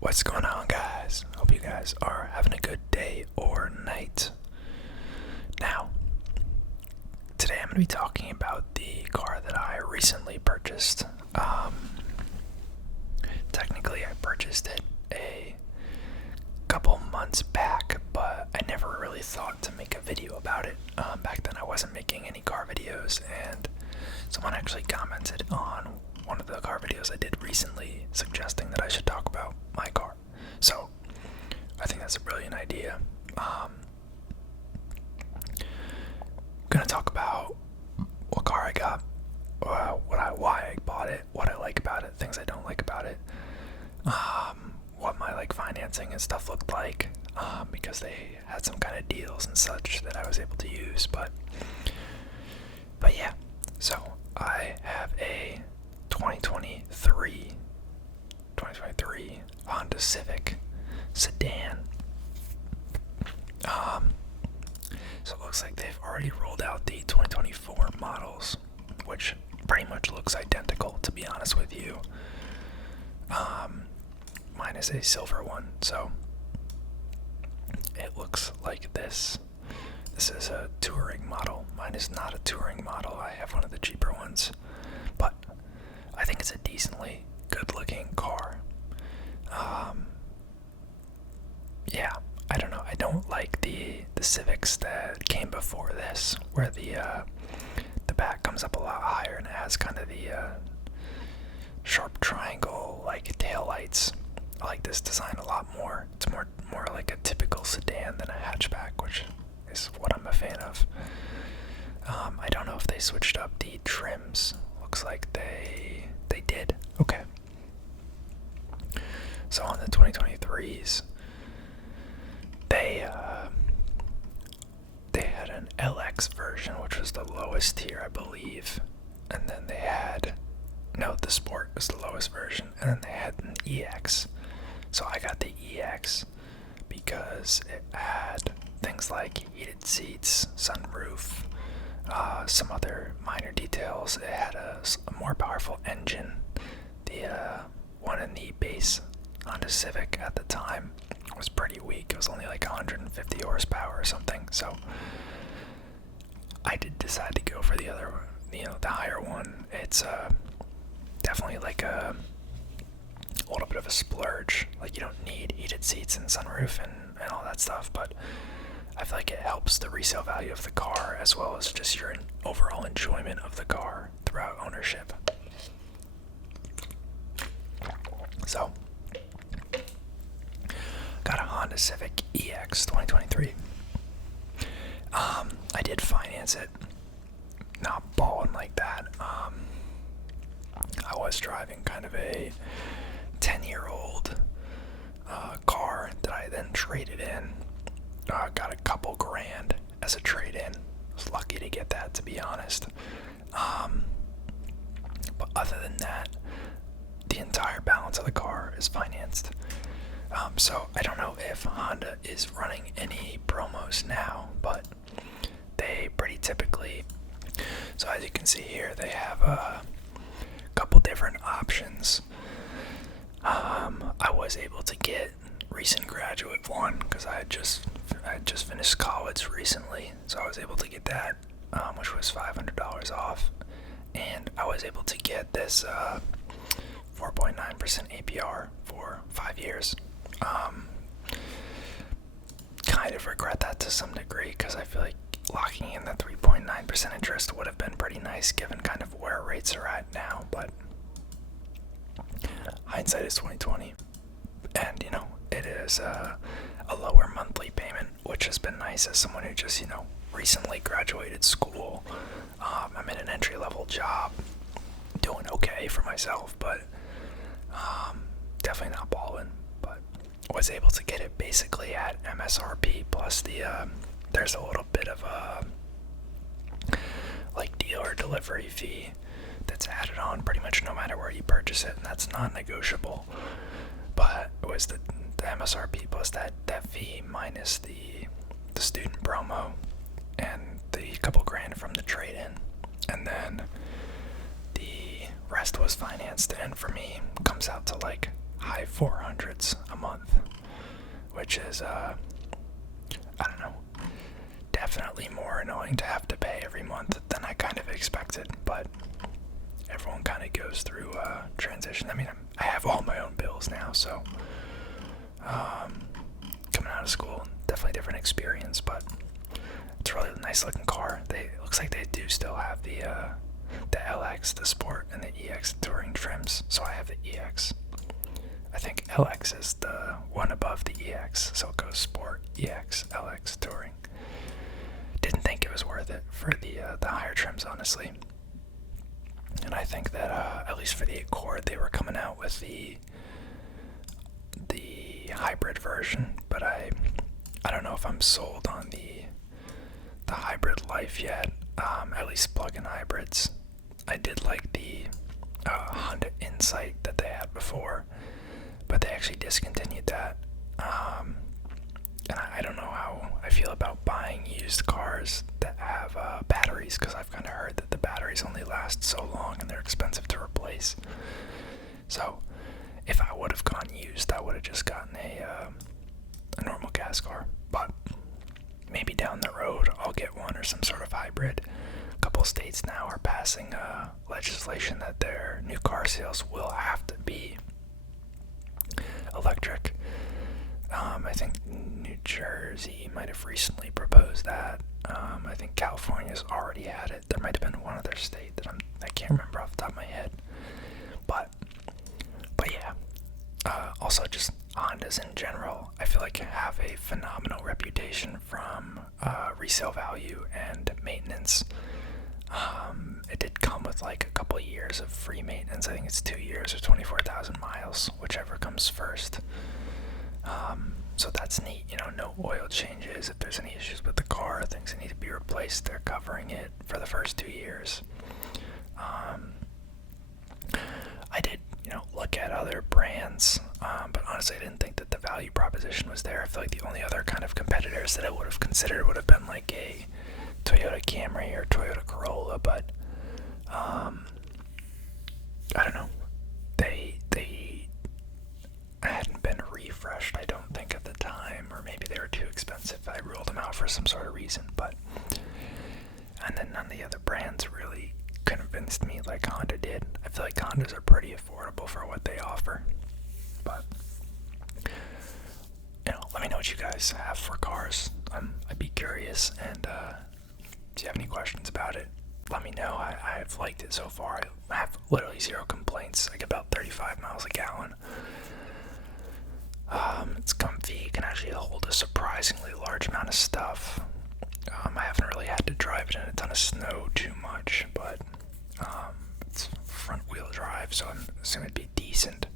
What's going on, guys? Hope you guys are having a good day or night. Now, today I'm going to be talking about the car that I recently purchased. Technically, I purchased it a couple months back, but I never really thought to make a video about it. Back then, I wasn't making any car videos, and someone actually commented on one of the car videos I did recently suggesting that I should talk about my car. So, I think that's a brilliant idea. I'm gonna talk about what car I got, why I bought it, what I like about it, things I don't like about it, what my financing and stuff looked like, because they had some kind of deals and such that I was able to use. But yeah, so I have a 2023 Honda Civic sedan. So it looks like they've already rolled out the 2024 models, which pretty much looks identical, to be honest with you. Mine is a silver one, so it looks like this. This is a touring model. Mine is not a touring model. I have one of the cheaper ones, but I think it's a decently good-looking car. Yeah, I don't know. I don't like the Civics that came before this, where the back comes up a lot higher and it has kind of the sharp triangle tail lights. I like this design a lot more. It's more like a typical sedan than a hatchback, which is what I'm a fan of. I don't know if they switched up the trims. Looks like they did. Okay. So on the 2023s, they had an LX version, which was the lowest tier, I believe, and then they had the Sport was the lowest version, and then they had an EX. So I got the EX because it had things like heated seats, sunroof, some other minor details. It had a more powerful engine. The one in the base Honda Civic at the time was pretty weak. It was only 150 horsepower or something. So I did decide to go for the other, the higher one. It's definitely a little bit of a splurge. You don't need heated seats and sunroof and all that stuff, but I feel like it helps the resale value of the car as well as just your overall enjoyment of the car throughout ownership. So, got a Honda Civic EX 2023. I did finance it, not balling like that. I was driving kind of a 10-year-old car that I then traded in. Got a couple grand as a trade-in. Was lucky to get that, to be honest. But other than that, the entire balance of the car is financed. So I don't know if Honda is running any promos now, but they pretty typically. So as you can see here, they have a couple different options. I was able to get recent graduate one because I had just finished college recently, so I was able to get that, which was $500 off, and I was able to get this 4.9% APR for 5 years. Kind of regret that to some degree because I feel like locking in the 3.9% interest would have been pretty nice given kind of where rates are at now, but hindsight is 2020, and it is a lower monthly payment, which has been nice as someone who just recently graduated school. I'm in an entry-level job, doing okay for myself, but definitely not balling. But was able to get it basically at MSRP plus there's a little bit of a dealer delivery fee that's added on pretty much no matter where you purchase it, and that's non-negotiable. But it was the MSRP plus that fee minus the student promo and the couple grand from the trade-in, and then the rest was financed, and for me comes out to high 400s a which is, I don't know, definitely more annoying to have to pay every month than I kind of expected, but everyone kind of goes through transition. I mean, I have all my own bills now, so coming out of school, definitely different experience, but it's a really nice looking car. It looks like they do still have the LX, the Sport, and the EX Touring trims, so I have the EX. I think LX is the one above the EX, so it goes Sport, EX, LX, Touring. Didn't think it was worth it for the higher trims, honestly. And I think that at least for the Accord, they were coming out with the hybrid version, but I don't know if I'm sold on the hybrid life yet. At least plug-in hybrids. I did like the Honda Insight that they had before, but they actually discontinued that. And I don't know how I feel about buying used cars that have batteries, because I've kind of heard that the batteries only last so long and they're expensive to replace. So if I would have gone used, I would have just gotten a normal gas car. But maybe down the road I'll get one or some sort of hybrid. A couple states now are passing legislation that their new car sales will have to be electric. I think New Jersey might have recently proposed that. I think California's already had it. There might have been one other state that I can't remember off the top of my head. But yeah. Also, just Hondas in general, I feel like have a phenomenal reputation from resale value and maintenance. It did come with like a couple years of free maintenance. I think it's 2 years or 24,000 miles, whichever comes first. So that's neat, no oil changes. If there's any issues with the car, things that need to be replaced, they're covering it for the first 2 years. I did, look at other brands, but honestly I didn't think that the value proposition was there. I feel like the only other kind of competitors that I would have considered would have been like a Toyota Camry or Toyota Corolla, but I don't know. They hadn't been refreshed, I don't think, at the time, or maybe they were too expensive. I ruled them out for some sort of reason, and then none of the other brands really convinced me like Honda did. I feel like Hondas are pretty affordable for what they offer, but let me know what you guys have for cars. I'd be curious, and if you have any questions about it, let me know. I've liked it so far. I have literally zero complaints. I get about 35 miles a gallon. It's comfy. It can actually hold a surprisingly large amount of stuff. I haven't really had to drive it in a ton of snow too much, but it's front wheel drive, so I'm assuming it'd be decent.